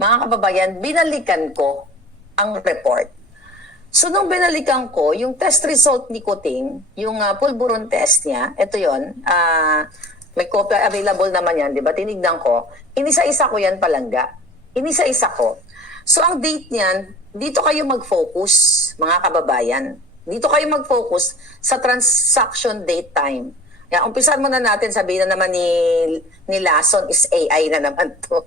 mga kababayan, binalikan ko ang report. So, nung binalikan ko, yung test result ni Kuting, yung uh, pulburon test niya, ito yon ah, may copy available naman yan, di ba? Tinignan ko, inisa-isa ko yan palangga. Inisa-isa ko. So, ang date niyan, dito kayo mag-focus, mga kababayan. Dito kayo mag-focus sa transaction date time. Yan, umpisan muna natin, sabihin na naman ni, ni Lason is AI na naman to.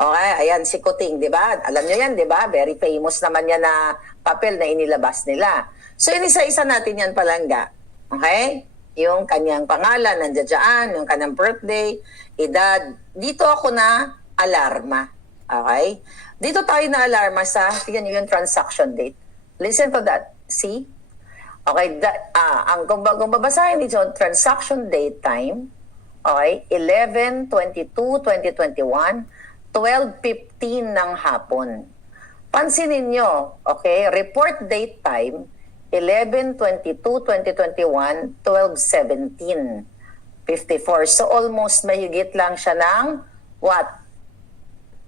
okay, ayan, si Kuting, di ba? Alam nyo yan, di ba? Very famous naman yan na papel na inilabas nila. So, inisa-isa natin yan palangga. Okay? Yung kanyang pangalan, nandiyan yung kanyang birthday, edad. Dito ako na alarma. Okay? Dito tayo na alarma sa, tignan nyo yung transaction date. Listen to that. See? Okay, da, ah, ang kung, kung babasahin dito, transaction date time, okay, 11-22-2021, 12.15 ng hapon. Pansinin nyo, okay, report date time, 11-22-2021, 12-17, 54. So almost mahigit lang siya ng what?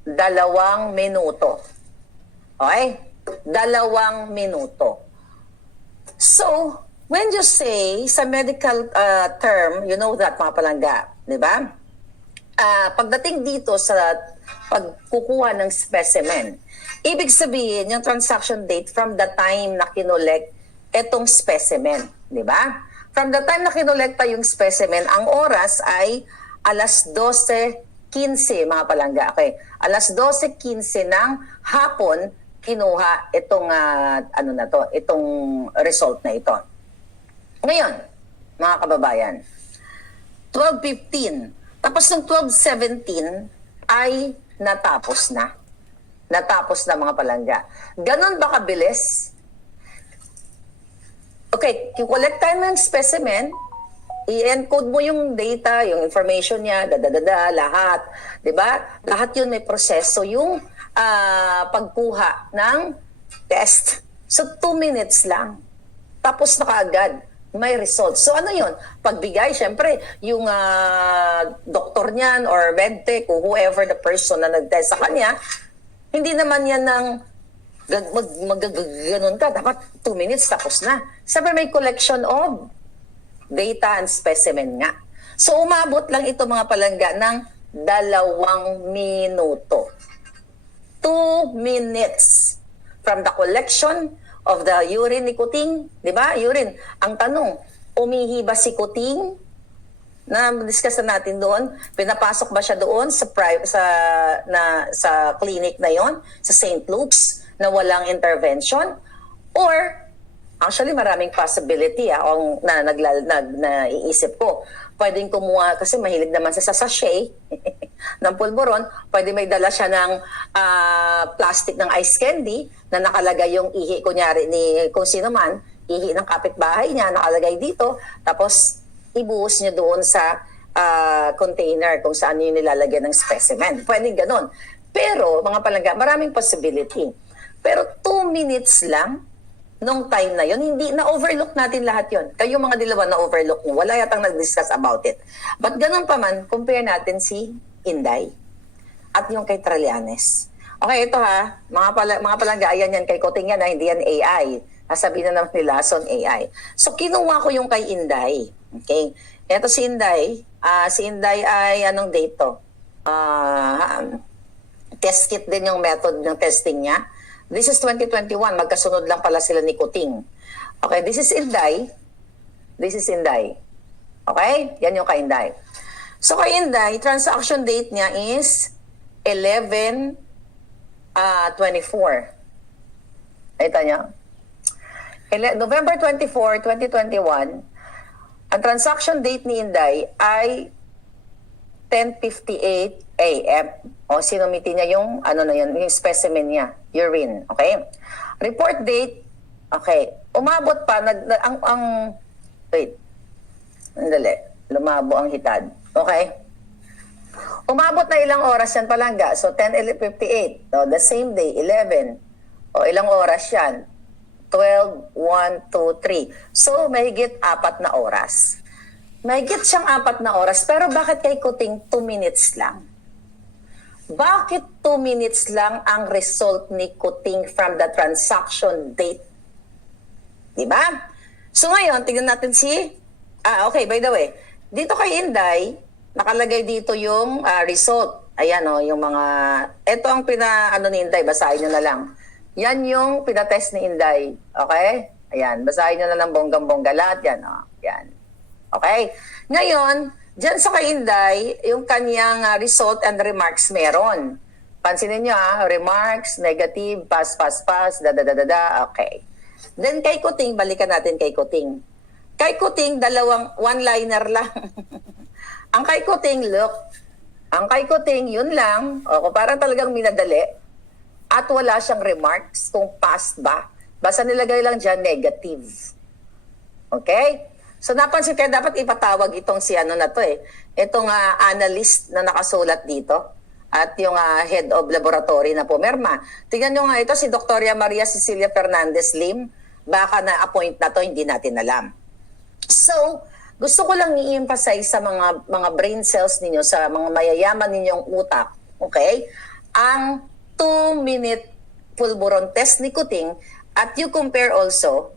Dalawang minuto. Okay? Dalawang minuto. So, when you say sa medical uh, term, you know that mga palangga, di ba? Ah, pagdating dito sa pagkukuha ng specimen, ibig sabihin yung transaction date from the time na kinolek etong specimen, di ba? From the time na kinolekta yung specimen, ang oras ay alas 12.15 mga palangga. Okay. Alas 12.15 ng hapon kinuha itong ah, ano na to, itong result na ito. Ngayon, mga kababayan, 12.15. Tapos ng 12.17 ay natapos na. Natapos na mga palangga. Ganon ba kabilis? Okay, collect tayo ng specimen, i-encode mo yung data, yung information niya, dadadada, lahat. ba? Lahat yun may proseso. Yung ah, pagkuha ng test. So, two minutes lang. Tapos na kaagad may results. So ano yun? Pagbigay, syempre, yung ah, doktor niyan or medtech o whoever the person na nag-test sa kanya, hindi naman yan ng gag- mag, magaganon ka. Dapat two minutes tapos na. Sabi may collection of data and specimen nga. So umabot lang ito mga palangga ng dalawang minuto. Two minutes from the collection of the urine ni Kuting, di ba? Urine. Ang tanong, umihi ba si Kuting? Na discuss na natin doon, pinapasok ba siya doon sa pri- sa na sa clinic na yon, sa St. Luke's na walang intervention or Actually, maraming possibility ah, ang na, nagla, nag, naiisip ko. Pwedeng kumuha, kasi mahilig naman sa sachet ng pulburon, pwede may dala siya ng ah, plastic ng ice candy na nakalagay yung ihi, kunyari, ni kung sino man, ihi ng kapitbahay niya, nakalagay dito, tapos ibuhos niya doon sa ah, container kung saan yung nilalagyan ng specimen. Pwedeng ganun. Pero, mga palangga, maraming possibility. Pero two minutes lang, nung time na yon hindi na-overlook natin lahat yon Kayo mga dilawa na-overlook nyo. Wala yatang nag-discuss about it. But ganun pa man, compare natin si Inday at yung kay Tralianes. Okay, ito ha. Mga, pala, mga palangga, ayan yan kay Koting yan ha, hindi yan AI. Sasabihin na naman nila, son AI. So, kinuha ko yung kay Inday. Okay? Ito si Inday. Ah, si Inday ay anong date to? Ah, test kit din yung method ng testing niya. This is 2021. Magkasunod lang pala sila ni Kuting. Okay, this is Inday. This is Inday. Okay? Yan yung kay Inday. So kay Inday, transaction date niya is 11 ah 24. Ito niya. Ele- November 24, 2021, ang transaction date ni Inday ay 10.58 a.m. O sinumiti niya yung ano na yun, yung specimen niya, urine. Okay? Report date, okay. Umabot pa, nag, na- ang, ang, wait, Andali, lumabo ang hitad. Okay? Umabot na ilang oras yan palangga. So, 10.58. No, the same day, 11. O, ilang oras yan? 12, 1, 2, 3. So, mahigit apat na oras. Mahigit siyang apat na oras. Pero bakit kay Kuting 2 minutes lang? bakit 2 minutes lang ang result ni Kuting from the transaction date? Di ba? So ngayon, tingnan natin si... Ah, okay, by the way. Dito kay Inday, nakalagay dito yung ah, result. Ayan o, yung mga... Ito ang pina... Ano ni Inday, basahin nyo na lang. Yan yung pinatest ni Inday. Okay? Ayan, basahin nyo na lang bonggang-bongga lahat yan. O. Yan. Okay? Ngayon, dyan sa kay Inday, yung kanyang ah, result and remarks meron. Pansinin nyo ah, remarks, negative, pass, pass, pass, da, da, da, da, da. Okay. Then kay Kuting, balikan natin kay Kuting. Kay Kuting, dalawang one-liner lang. ang kay Kuting, look, ang kay Kuting, yun lang. O, parang talagang minadali. At wala siyang remarks kung past ba. Basta nilagay lang dyan, negative. Okay? So napansin kaya dapat ipatawag itong si ano na to eh. Itong ah, analyst na nakasulat dito at yung ah, head of laboratory na pumirma. Tingnan nyo nga ito si Dr. Maria Cecilia Fernandez Lim. Baka na-appoint na to, hindi natin alam. So, gusto ko lang i-emphasize sa mga mga brain cells ninyo, sa mga mayayaman ninyong utak, okay? Ang 2-minute pulburon test ni Kuting at you compare also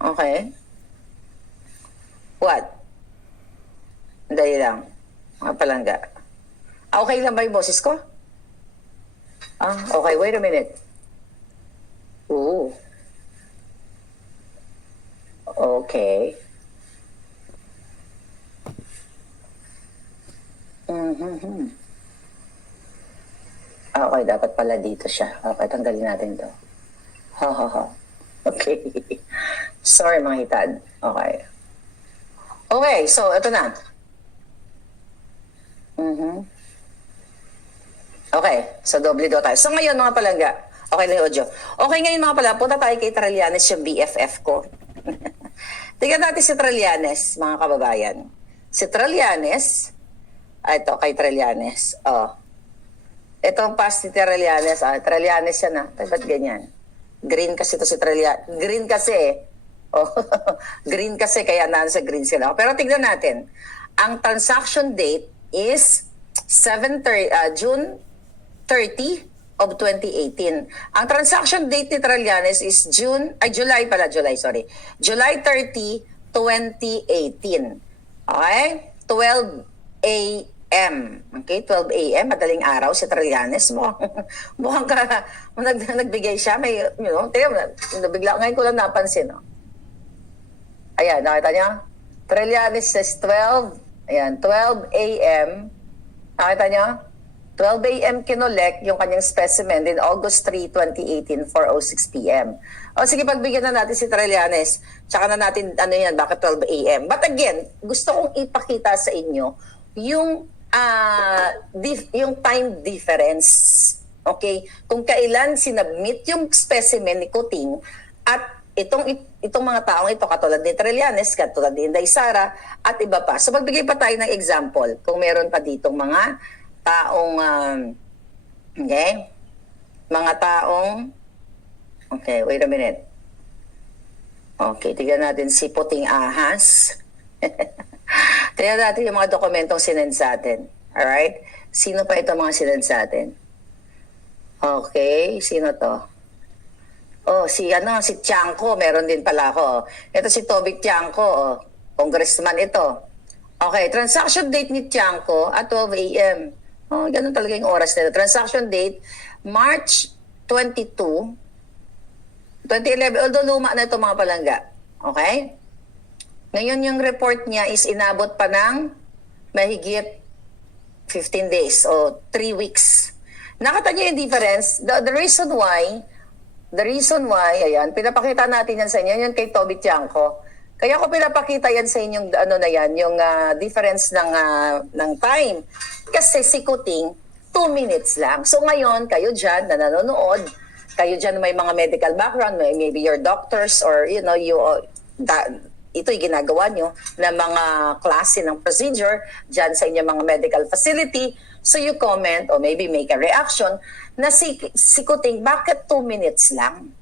Okay. What? Dali lang. Mga palangga. Ah, Okay lang ba yung boses ko? Ah, okay. Wait a minute. Ooh. Okay. Mm-hmm. Okay, dapat pala dito siya. Okay, tanggalin natin to. Ha, ha, ha. Okay. Sorry, mga hitad. Okay. Okay, so ito na. Mhm. Okay, so doble do tayo. So ngayon mga palangga, okay lang yung. Okay ngayon mga palangga, punta tayo kay Tralianes, yung BFF ko. Tingnan natin si Tralianes, mga kababayan. Si Tralianes, ah, ito kay Tralianes. Oh. Ito ang past ni Tralianes. Ah, Tralianes yan ah. Ba't ganyan? Green kasi to si Tralianes. Green kasi eh. Oh, green kasi kaya nasa green sila. Pero tignan natin. Ang transaction date is 7 uh, June 30 of 2018. Ang transaction date ni Tralianes is June, ay July pala, July, sorry. July 30, 2018. Okay? 12 a.m. Okay, 12 a.m. Madaling araw si Tralianes. Mukhang, mukhang ka, nag, nagbigay siya. May, you know, mo, nabigla, ngayon ko lang napansin. No? Ayan, nakita niya? Trillanes says 12. Ayan, 12 a.m. Nakita niya? 12 a.m. kinolek yung kanyang specimen din August 3, 2018, 4.06 p.m. O sige, pagbigyan na natin si Trillanes. Tsaka na natin, ano yan, bakit 12 a.m. But again, gusto kong ipakita sa inyo yung, ah, dif- yung time difference. Okay? Kung kailan sinabmit yung specimen ni Kuting at itong itong mga taong ito katulad ni Trillanes, katulad ni Inday Sara at iba pa. So magbigay pa tayo ng example kung meron pa ditong mga taong um, okay? Mga taong Okay, wait a minute. Okay, tignan natin si Puting Ahas. tignan natin yung mga dokumentong sinend sa atin. Alright? Sino pa ito mga sinend sa atin? Okay, sino to? Oh, si ano, si Tiangco, meron din pala ako. Ito si Toby Tiangco, oh. congressman ito. Okay, transaction date ni Tiangco at 12 a.m. Oh, ganun talaga yung oras nila. Transaction date, March 22, 2011. Although luma na ito mga palangga. Okay? Ngayon yung report niya is inabot pa ng mahigit 15 days o 3 weeks. Nakita niyo yung difference? The, the reason why The reason why, ayan, pinapakita natin yan sa inyo, yan kay Toby Tiangco. Kaya ko pinapakita yan sa inyong, ano na yan, yung ah, difference ng, ah, ng time. Kasi si Kuting, 2 minutes lang. So ngayon, kayo dyan na nanonood, kayo dyan may mga medical background, may, maybe your doctors or, you know, you, uh, da, ito'y ginagawa nyo na mga klase ng procedure dyan sa inyong mga medical facility. So you comment or maybe make a reaction na si, si bakit 2 minutes lang?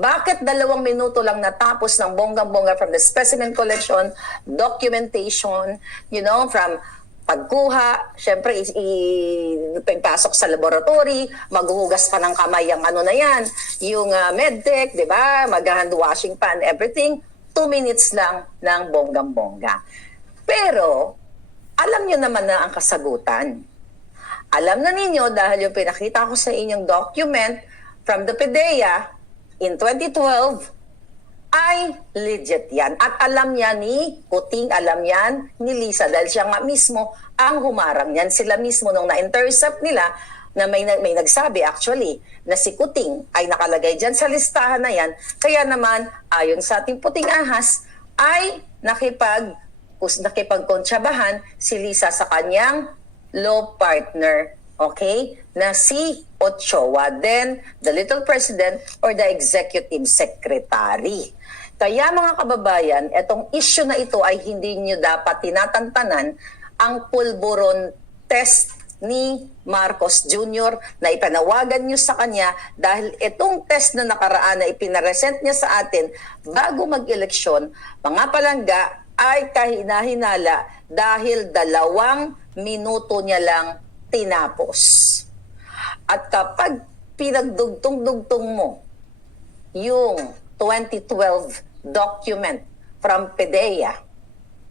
Bakit dalawang minuto lang natapos ng bonggang-bongga from the specimen collection, documentation, you know, from pagkuha, syempre is- i- ipasok sa laboratory, maghuhugas pa ng kamay ang ano na yan, yung uh, medtech, di ba? Mag-hand washing pa and everything. Two minutes lang ng bonggang-bongga. Pero, alam nyo naman na ang kasagutan. Alam na ninyo dahil yung pinakita ko sa inyong document from the PDEA in 2012 ay legit yan. At alam niya ni Kuting, alam yan ni Lisa dahil siya nga mismo ang humarang yan. Sila mismo nung na-intercept nila na may, may nagsabi actually na si Kuting ay nakalagay dyan sa listahan na yan. Kaya naman, ayon sa ating puting ahas, ay nakipag, nakipagkontsabahan si Lisa sa kanyang law partner, okay, na si Ochoa, then the little president or the executive secretary. Kaya mga kababayan, itong issue na ito ay hindi nyo dapat tinatantanan ang pulburon test ni Marcos Jr. na ipanawagan nyo sa kanya dahil itong test na nakaraan na ipinaresent niya sa atin bago mag-eleksyon, mga palangga ay kahina-hinala dahil dalawang minuto niya lang tinapos. At kapag pinagdugtong-dugtong mo yung 2012 document from PDEA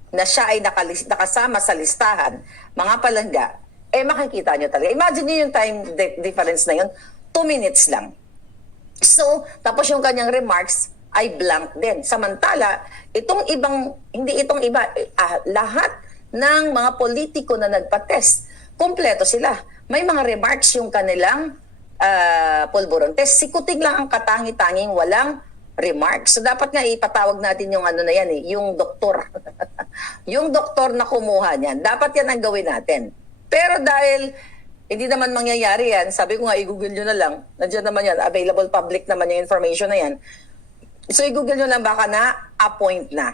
na siya ay nakalis- nakasama sa listahan, mga palangga, eh makikita nyo talaga. Imagine nyo yung time di- difference na yun, two minutes lang. So, tapos yung kanyang remarks ay blank din. Samantala, itong ibang, hindi itong iba, eh, ah, lahat ng mga politiko na nagpa-test, kompleto sila. May mga remarks yung kanilang ah, pulburon test. Si Kuting lang ang katangi-tanging walang remarks. So dapat nga ipatawag natin yung ano na yan eh, yung doktor. yung doktor na kumuha niyan. Dapat yan ang gawin natin. Pero dahil hindi naman mangyayari yan, sabi ko nga i-google nyo na lang. Nandiyan naman yan, available public naman yung information na yan. So i-google nyo lang baka na appoint na.